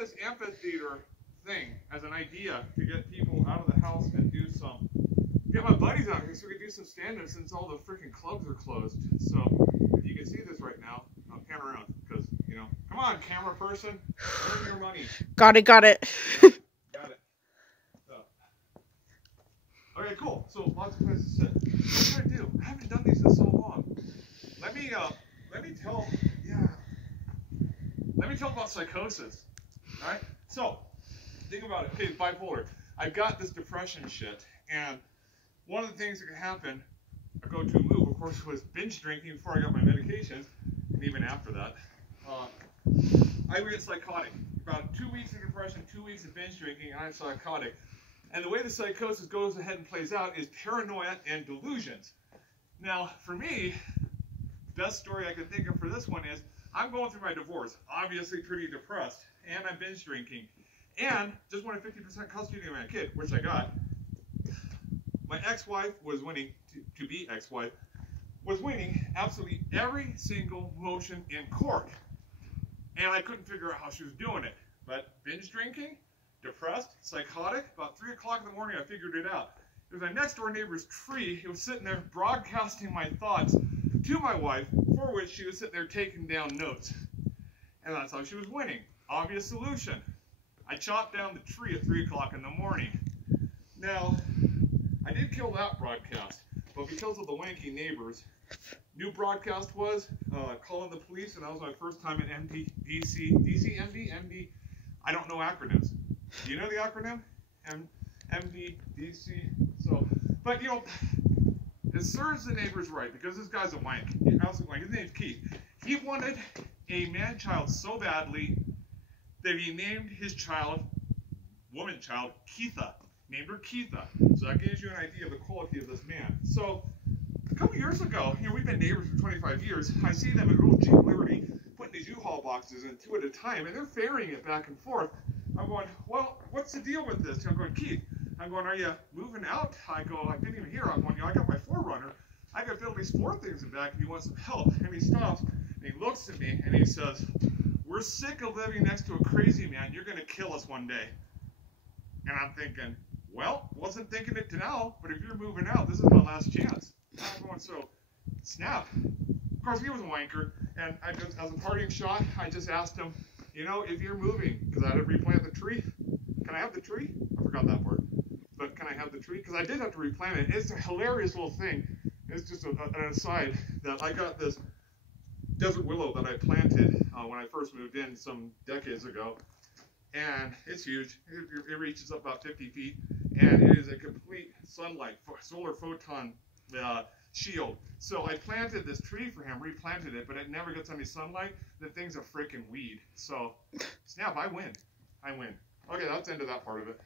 this amphitheater thing as an idea to get people out of the house and get my buddies out here so we can do some stand-up since all the freaking clubs are closed. So if you can see this right now, I'll pan around because, you know, come on, camera person, earn your money. Got it. Got it. So, okay, cool. So lots of places to sit. What should I do? I haven't done these in so long. Let me tell about psychosis. All right. So think about it. Okay, bipolar. I've got this depression shit, and one of the things that could happen, I go to a move, of course, was binge drinking before I got my medications, and even after that. I get psychotic. About 2 weeks of depression, 2 weeks of binge drinking, and I'm psychotic. And the way the psychosis goes ahead and plays out is paranoia and delusions. Now, for me, best story I can think of for this one is I'm going through my divorce, obviously pretty depressed, and I'm binge drinking, and just wanted 50% custody of my kid, which I got. My ex-wife was winning, to be ex-wife, was winning absolutely every single motion in court. And I couldn't figure out how she was doing it. But binge drinking, depressed, psychotic, about 3 o'clock in the morning I figured it out. It was my next door neighbor's tree. It was sitting there broadcasting my thoughts to my wife, for which she was sitting there taking down notes. And that's how she was winning. Obvious solution. I chopped down the tree at 3 o'clock in the morning. Now, I did kill that broadcast, but because of the wanky neighbors, new broadcast was calling the police, and that was my first time at MD, I don't know acronyms. Do you know the acronym? MDDC. So, but you know, it serves the neighbors right because this guy's a wank. He's absolutely wank. His name's Keith. He wanted a man-child so badly that he named his child, woman-child, Keitha. Named her Keitha. So that gives you an idea of the quality of this man. So a couple years ago, you know, we've been neighbors for 25 years. I see them at Old Jeep Liberty putting these U-Haul boxes in 2 at a time, and they're ferrying it back and forth. I'm going, well, what's the deal with this? I'm going, Keith, I'm going, are you moving out? I go, I didn't even hear. I'm going, you know, I got my 4Runner. I got to build these 4 things in back, and you want some help. And he stops, and he looks at me, and he says, we're sick of living next to a crazy man. You're going to kill us one day. And I'm thinking, well, wasn't thinking it to now, but if you're moving out, this is my last chance. And I'm going, so, snap. Of course, he was a wanker, and I just, as a parting shot, I just asked him, you know, if you're moving, because I had to replant the tree, can I have the tree? I forgot that part. But can I have the tree? Because I did have to replant it. It's a hilarious little thing. It's just an aside that I got this desert willow that I planted when I first moved in some decades ago. And it's huge. It reaches up about 50 feet. And it is a complete sunlight, solar photon shield. So I planted this tree for him, replanted it, but it never gets any sunlight. The thing's a freaking weed. So, snap, I win. I win. Okay, that's the end of that part of it.